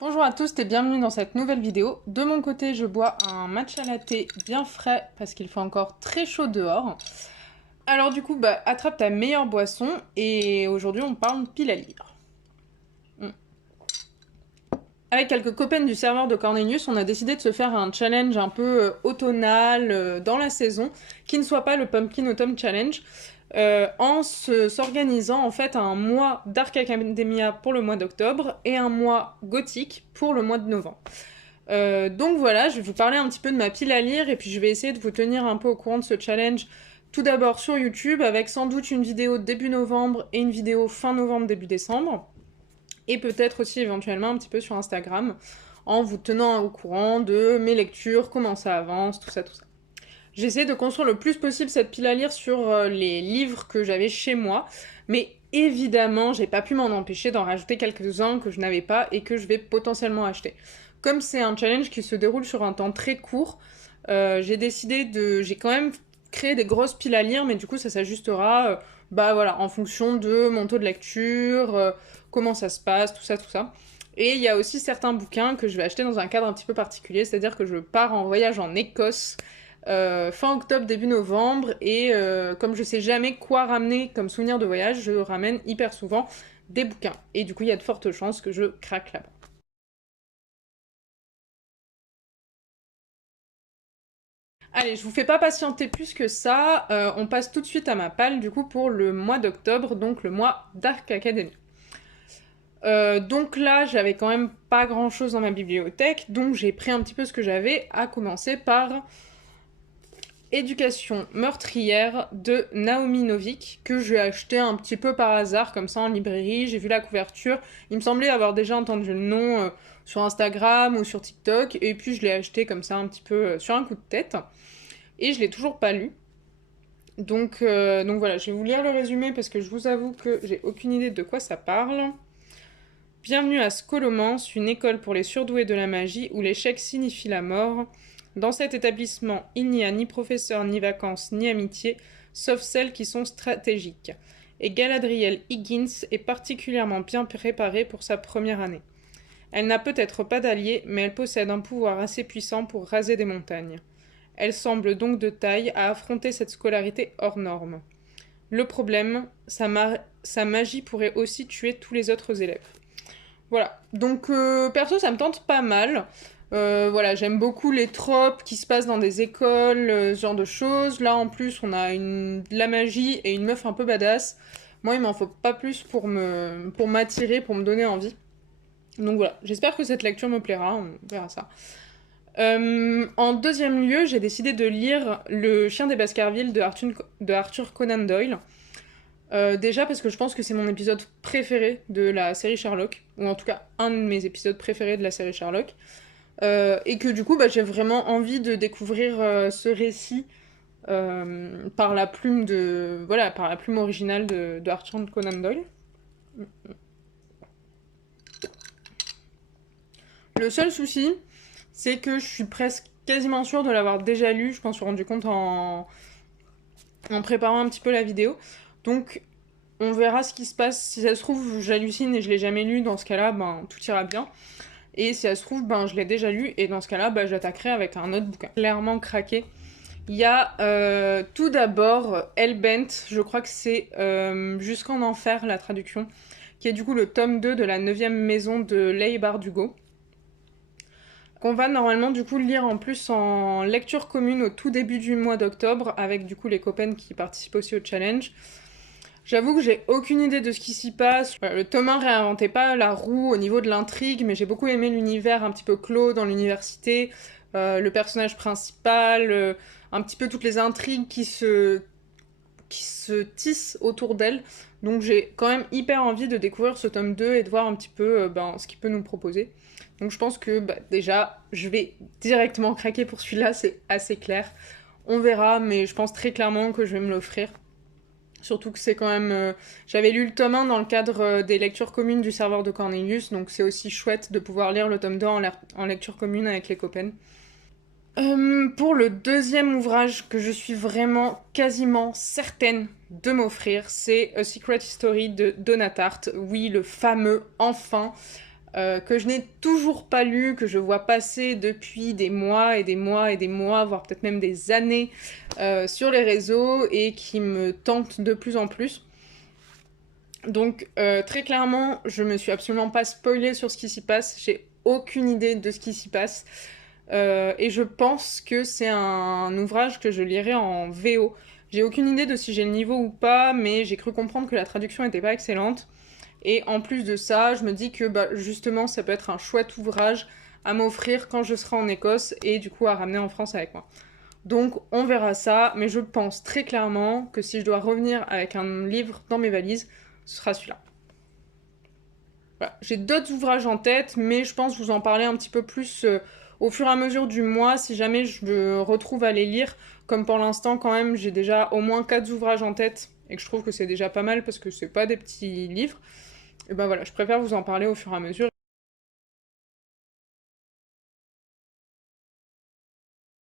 Bonjour à tous et bienvenue dans cette nouvelle vidéo. De mon côté, je bois un matcha latte bien frais parce qu'il fait encore très chaud dehors. Alors du coup, attrape ta meilleure boisson et aujourd'hui on parle pile à lire. Avec quelques copains du serveur de Cornelius, on a décidé de se faire un challenge un peu automnal dans la saison, qui ne soit pas le Pumpkin Autumn Challenge, s'organisant en fait un mois Dark Academia pour le mois d'octobre et un mois gothique pour le mois de novembre. Donc voilà, je vais vous parler un petit peu de ma pile à lire et puis je vais essayer de vous tenir un peu au courant de ce challenge. Tout d'abord sur YouTube, avec sans doute une vidéo début novembre et une vidéo fin novembre, début décembre. Et peut-être aussi éventuellement un petit peu sur Instagram, en vous tenant au courant de mes lectures, comment ça avance, tout ça, tout ça. J'essaie de construire le plus possible cette pile à lire sur les livres que j'avais chez moi, mais évidemment, j'ai pas pu m'en empêcher d'en rajouter quelques-uns que je n'avais pas et que je vais potentiellement acheter. Comme c'est un challenge qui se déroule sur un temps très court, j'ai quand même créé des grosses piles à lire, mais du coup, ça s'ajustera, voilà, en fonction de mon taux de lecture, comment ça se passe, tout ça, tout ça. Et il y a aussi certains bouquins que je vais acheter dans un cadre un petit peu particulier, c'est-à-dire que je pars en voyage en Écosse fin octobre, début novembre, et comme je sais jamais quoi ramener comme souvenir de voyage, je ramène hyper souvent des bouquins. Et du coup, il y a de fortes chances que je craque là-bas. Allez, je vous fais pas patienter plus que ça, on passe tout de suite à ma palle du coup pour le mois d'octobre, donc le mois Dark Academy. Donc là, j'avais quand même pas grand chose dans ma bibliothèque, donc j'ai pris un petit peu ce que j'avais, à commencer par Éducation meurtrière de Naomi Novik, que j'ai acheté un petit peu par hasard, comme ça en librairie. J'ai vu la couverture. Il me semblait avoir déjà entendu le nom sur Instagram ou sur TikTok, et puis je l'ai acheté comme ça un petit peu sur un coup de tête. Et je l'ai toujours pas lu. Donc voilà, je vais vous lire le résumé parce que je vous avoue que j'ai aucune idée de quoi ça parle. Bienvenue à Scholomance, une école pour les surdoués de la magie où l'échec signifie la mort. Dans cet établissement, il n'y a ni professeur, ni vacances, ni amitié, sauf celles qui sont stratégiques. Et Galadriel Higgins est particulièrement bien préparée pour sa première année. Elle n'a peut-être pas d'alliés, mais elle possède un pouvoir assez puissant pour raser des montagnes. Elle semble donc de taille à affronter cette scolarité hors norme. Le problème, sa magie pourrait aussi tuer tous les autres élèves. Voilà. Donc, perso, ça me tente pas mal. Voilà, j'aime beaucoup les tropes qui se passent dans des écoles, ce genre de choses. Là, en plus, on a de la magie et une meuf un peu badass. Moi, il m'en faut pas plus pour m'attirer, pour me donner envie. Donc voilà, j'espère que cette lecture me plaira, on verra ça. En deuxième lieu, j'ai décidé de lire Le Chien des Baskerville de Arthur Conan Doyle. Déjà parce que je pense que c'est mon épisode préféré de la série Sherlock, ou en tout cas un de mes épisodes préférés de la série Sherlock, et que du coup j'ai vraiment envie de découvrir ce récit par la plume par la plume originale de Arthur Conan Doyle. Le seul souci, c'est que je suis presque quasiment sûre de l'avoir déjà lu, je m'en suis rendu compte en préparant un petit peu la vidéo. Donc on verra ce qui se passe. Si ça se trouve, j'hallucine et je l'ai jamais lu. Dans ce cas-là, tout ira bien. Et si ça se trouve, je l'ai déjà lu. Et dans ce cas-là, j'attaquerai avec un autre bouquin. Clairement craqué. Il y a tout d'abord Hellbent. Je crois que c'est Jusqu'en Enfer, la traduction. Qui est du coup le tome 2 de la 9e maison de Leigh Bardugo. Qu'on va normalement du coup lire en plus en lecture commune au tout début du mois d'octobre. Avec du coup les copains qui participent aussi au challenge. J'avoue que j'ai aucune idée de ce qui s'y passe. Le tome 1 réinventait pas la roue au niveau de l'intrigue, mais j'ai beaucoup aimé l'univers un petit peu clos dans l'université, le personnage principal, un petit peu toutes les intrigues qui se tissent autour d'elle. Donc j'ai quand même hyper envie de découvrir ce tome 2 et de voir un petit peu ce qu'il peut nous proposer. Donc je pense que déjà, je vais directement craquer pour celui-là, c'est assez clair. On verra, mais je pense très clairement que je vais me l'offrir. Surtout que c'est quand même... J'avais lu le tome 1 dans le cadre des lectures communes du serveur de Cornelius, donc c'est aussi chouette de pouvoir lire le tome 2 en lecture commune avec les copains. Pour le deuxième ouvrage que je suis vraiment quasiment certaine de m'offrir, c'est A Secret History de Donna Tartt. Oui, le fameux enfin. que je n'ai toujours pas lu, que je vois passer depuis des mois et des mois et des mois, voire peut-être même des années sur les réseaux et qui me tente de plus en plus. Donc très clairement, je me suis absolument pas spoilée sur ce qui s'y passe, j'ai aucune idée de ce qui s'y passe. Et je pense que c'est un ouvrage que je lirai en VO. J'ai aucune idée de si j'ai le niveau ou pas, mais j'ai cru comprendre que la traduction était pas excellente. Et en plus de ça, je me dis que bah, justement, ça peut être un chouette ouvrage à m'offrir quand je serai en Écosse et du coup à ramener en France avec moi. Donc on verra ça, mais je pense très clairement que si je dois revenir avec un livre dans mes valises, ce sera celui-là. Voilà. J'ai d'autres ouvrages en tête, mais je pense vous en parler un petit peu plus au fur et à mesure du mois, si jamais je me retrouve à les lire. Comme pour l'instant, quand même, j'ai déjà au moins 4 ouvrages en tête, et que je trouve que c'est déjà pas mal parce que c'est pas des petits livres. Et ben voilà, je préfère vous en parler au fur et à mesure.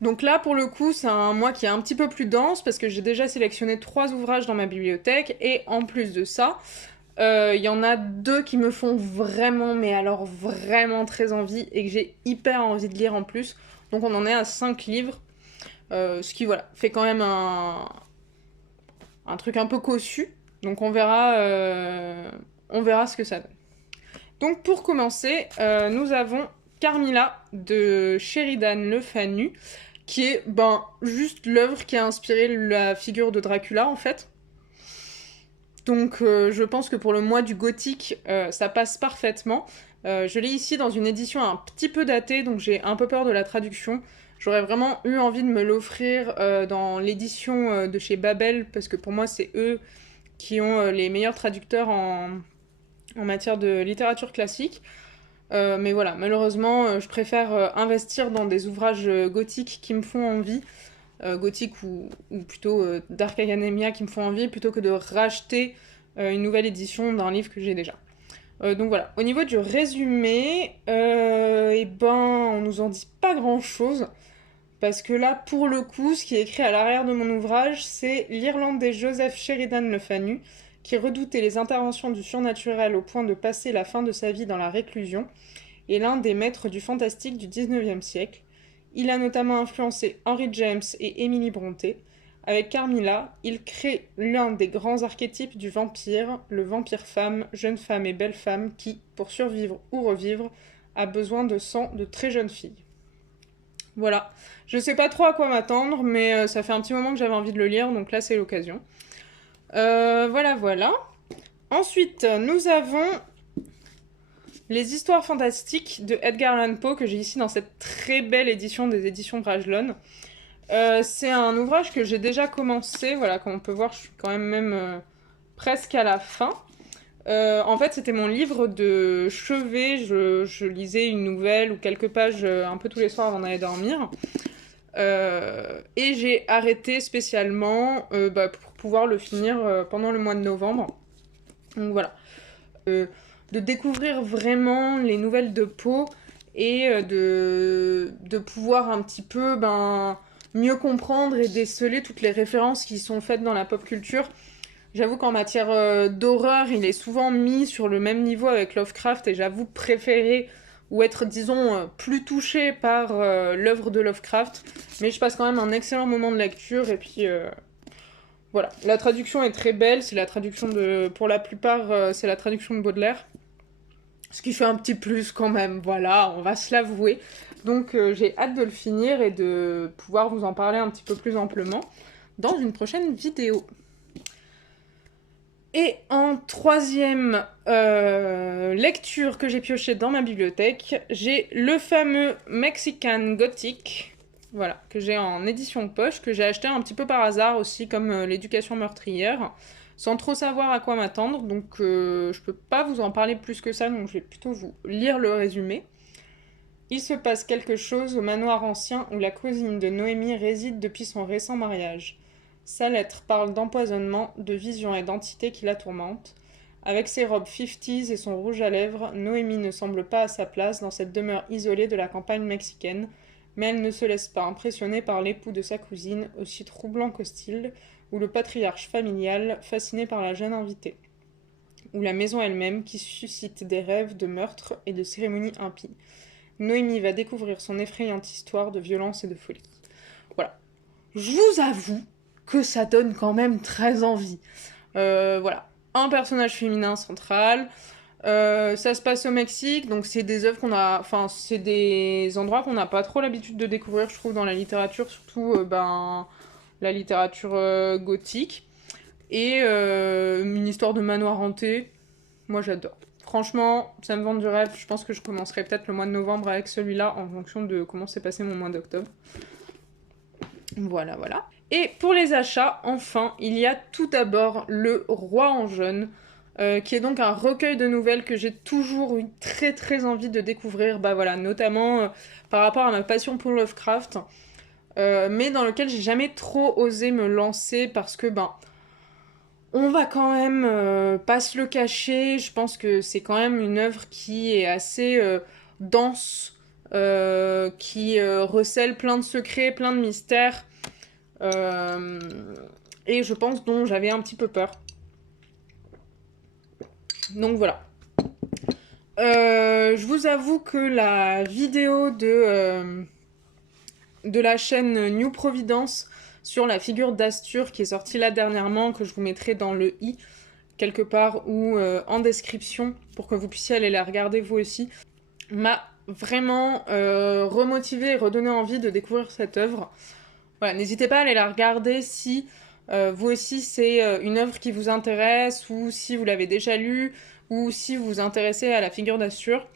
Donc là, pour le coup, c'est un mois qui est un petit peu plus dense parce que j'ai déjà sélectionné 3 ouvrages dans ma bibliothèque et en plus de ça, il y en a 2 qui me font vraiment, mais alors vraiment très envie et que j'ai hyper envie de lire en plus. Donc on en est à 5 livres, ce qui voilà, fait quand même un truc un peu cossu. Donc on verra ce que ça donne. Donc pour commencer, nous avons Carmilla de Sheridan Le Fanu, qui est ben, juste l'œuvre qui a inspiré la figure de Dracula en fait. Donc je pense que pour le mois du gothique, ça passe parfaitement. Je l'ai ici dans une édition un petit peu datée, donc j'ai un peu peur de la traduction. J'aurais vraiment eu envie de me l'offrir dans l'édition de chez Babel, parce que pour moi c'est eux qui ont les meilleurs traducteurs en matière de littérature classique. Mais voilà, malheureusement, je préfère investir dans des ouvrages gothiques qui me font envie, gothiques ou plutôt Dark Academia qui me font envie, plutôt que de racheter une nouvelle édition d'un livre que j'ai déjà. Donc voilà, au niveau du résumé, eh ben, on nous en dit pas grand-chose, parce que là, pour le coup, ce qui est écrit à l'arrière de mon ouvrage, c'est l'Irlandais Joseph Sheridan Le Fanu, qui redoutait les interventions du surnaturel au point de passer la fin de sa vie dans la réclusion, est l'un des maîtres du fantastique du XIXe siècle. Il a notamment influencé Henry James et Emily Brontë. Avec Carmilla, il crée l'un des grands archétypes du vampire, le vampire femme, jeune femme et belle femme qui, pour survivre ou revivre, a besoin de sang de très jeunes filles. Voilà. Je sais pas trop à quoi m'attendre, mais ça fait un petit moment que j'avais envie de le lire, donc là c'est l'occasion. Voilà. Ensuite, nous avons les histoires fantastiques de Edgar Allan Poe, que j'ai ici dans cette très belle édition des éditions Brajlon. C'est un ouvrage que j'ai déjà commencé, voilà, comme on peut voir, je suis quand même presque à la fin. En fait, c'était mon livre de chevet, je lisais une nouvelle ou quelques pages un peu tous les soirs avant d'aller dormir. Et j'ai arrêté spécialement pour pouvoir le finir pendant le mois de novembre. Donc voilà. De découvrir vraiment les nouvelles de Poe et de pouvoir un petit peu mieux comprendre et déceler toutes les références qui sont faites dans la pop culture. J'avoue qu'en matière d'horreur, il est souvent mis sur le même niveau avec Lovecraft et j'avoue préférer ou être, disons, plus touché par l'œuvre de Lovecraft. Mais je passe quand même un excellent moment de lecture et puis voilà. La traduction est très belle, c'est la traduction de... Pour la plupart, c'est la traduction de Baudelaire. Ce qui fait un petit plus quand même, voilà, on va se l'avouer. Donc j'ai hâte de le finir et de pouvoir vous en parler un petit peu plus amplement dans une prochaine vidéo. Et en troisième lecture que j'ai pioché dans ma bibliothèque, j'ai le fameux Mexican Gothic, voilà, que j'ai en édition poche, que j'ai acheté un petit peu par hasard aussi, comme l'éducation meurtrière, sans trop savoir à quoi m'attendre, donc je peux pas vous en parler plus que ça, donc je vais plutôt vous lire le résumé. Il se passe quelque chose au manoir ancien où la cousine de Noémie réside depuis son récent mariage. Sa lettre parle d'empoisonnement, de visions et d'entités qui la tourmentent. Avec ses robes 50s et son rouge à lèvres, Noémie ne semble pas à sa place dans cette demeure isolée de la campagne mexicaine, mais elle ne se laisse pas impressionner par l'époux de sa cousine, aussi troublant qu'hostile, ou le patriarche familial, fasciné par la jeune invitée. ou la maison elle-même qui suscite des rêves de meurtre et de cérémonies impies. Noémie va découvrir son effrayante histoire de violence et de folie. Voilà. Je vous avoue que ça donne quand même très envie. Voilà. Un personnage féminin central. Ça se passe au Mexique, donc c'est des œuvres qu'on a... Enfin, c'est des endroits qu'on n'a pas trop l'habitude de découvrir, je trouve, dans la littérature, surtout la littérature gothique. Et une histoire de manoir hanté, moi j'adore. Franchement, ça me vend du rêve. Je pense que je commencerai peut-être le mois de novembre avec celui-là en fonction de comment s'est passé mon mois d'octobre. Voilà, voilà. Et pour les achats, enfin, il y a tout d'abord Le Roi en jaune, qui est donc un recueil de nouvelles que j'ai toujours eu très très envie de découvrir, bah voilà, notamment par rapport à ma passion pour Lovecraft, mais dans lequel j'ai jamais trop osé me lancer parce que, ben, on va quand même pas se le cacher, je pense que c'est quand même une œuvre qui est assez dense, qui recèle plein de secrets, plein de mystères, euh, et je pense dont j'avais un petit peu peur. Donc voilà. Je vous avoue que la vidéo de la chaîne New Providence sur la figure d'Astur qui est sortie là dernièrement, que je vous mettrai dans le i quelque part ou en description pour que vous puissiez aller la regarder vous aussi, m'a vraiment remotivé et redonné envie de découvrir cette œuvre. Voilà, n'hésitez pas à aller la regarder si vous aussi c'est une œuvre qui vous intéresse ou si vous l'avez déjà lue ou si vous vous intéressez à la figure d'Astur.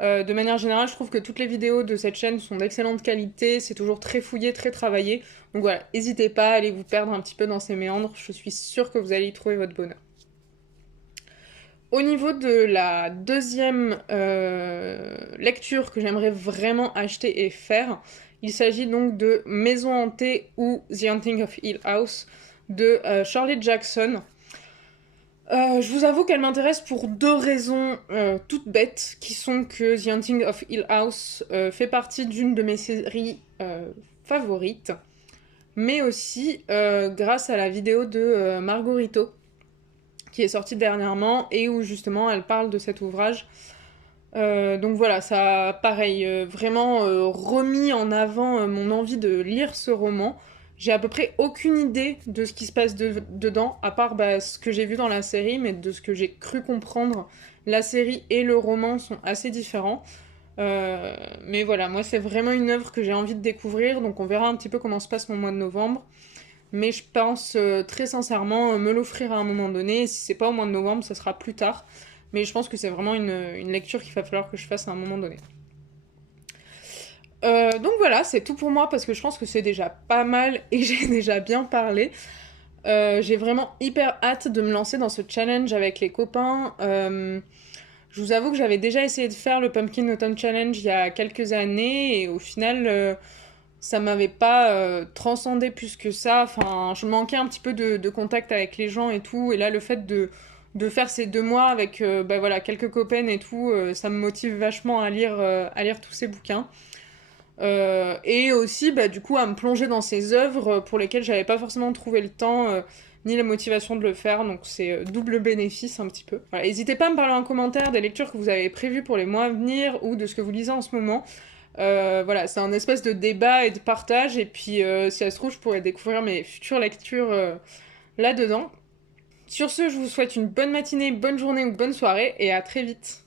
De manière générale, je trouve que toutes les vidéos de cette chaîne sont d'excellente qualité, c'est toujours très fouillé, très travaillé. Donc voilà, n'hésitez pas à aller vous perdre un petit peu dans ces méandres, je suis sûre que vous allez y trouver votre bonheur. Au niveau de la deuxième lecture que j'aimerais vraiment acheter et faire, il s'agit donc de Maison hantée ou The Haunting of Hill House de Shirley Jackson. Je vous avoue qu'elle m'intéresse pour deux raisons toutes bêtes, qui sont que The Haunting of Hill House fait partie d'une de mes séries favorites, mais aussi grâce à la vidéo de Margarito, qui est sortie dernièrement, et où justement elle parle de cet ouvrage. Donc voilà, ça a pareil, vraiment remis en avant mon envie de lire ce roman. J'ai à peu près aucune idée de ce qui se passe dedans, à part ce que j'ai vu dans la série, mais de ce que j'ai cru comprendre, la série et le roman sont assez différents. Mais voilà, moi c'est vraiment une œuvre que j'ai envie de découvrir, donc on verra un petit peu comment se passe mon mois de novembre. Mais je pense très sincèrement me l'offrir à un moment donné. Si c'est pas au mois de novembre, ça sera plus tard. Mais je pense que c'est vraiment une lecture qu'il va falloir que je fasse à un moment donné. Donc voilà, c'est tout pour moi parce que je pense que c'est déjà pas mal et j'ai déjà bien parlé. J'ai vraiment hyper hâte de me lancer dans ce challenge avec les copains. Je vous avoue que j'avais déjà essayé de faire le Pumpkin Autumn Challenge il y a quelques années et au final, ça m'avait pas transcendé plus que ça. Enfin, je manquais un petit peu de contact avec les gens et tout. Et là, le fait de faire ces 2 mois avec voilà, quelques copains et tout, ça me motive vachement à lire tous ces bouquins. Et aussi, du coup, à me plonger dans ces œuvres pour lesquelles j'avais pas forcément trouvé le temps ni la motivation de le faire, donc c'est double bénéfice un petit peu. Voilà, n'hésitez pas à me parler en commentaire des lectures que vous avez prévues pour les mois à venir ou de ce que vous lisez en ce moment. Voilà, c'est un espèce de débat et de partage, et puis si ça se trouve, je pourrais découvrir mes futures lectures là-dedans. Sur ce, je vous souhaite une bonne matinée, bonne journée ou bonne soirée, et à très vite.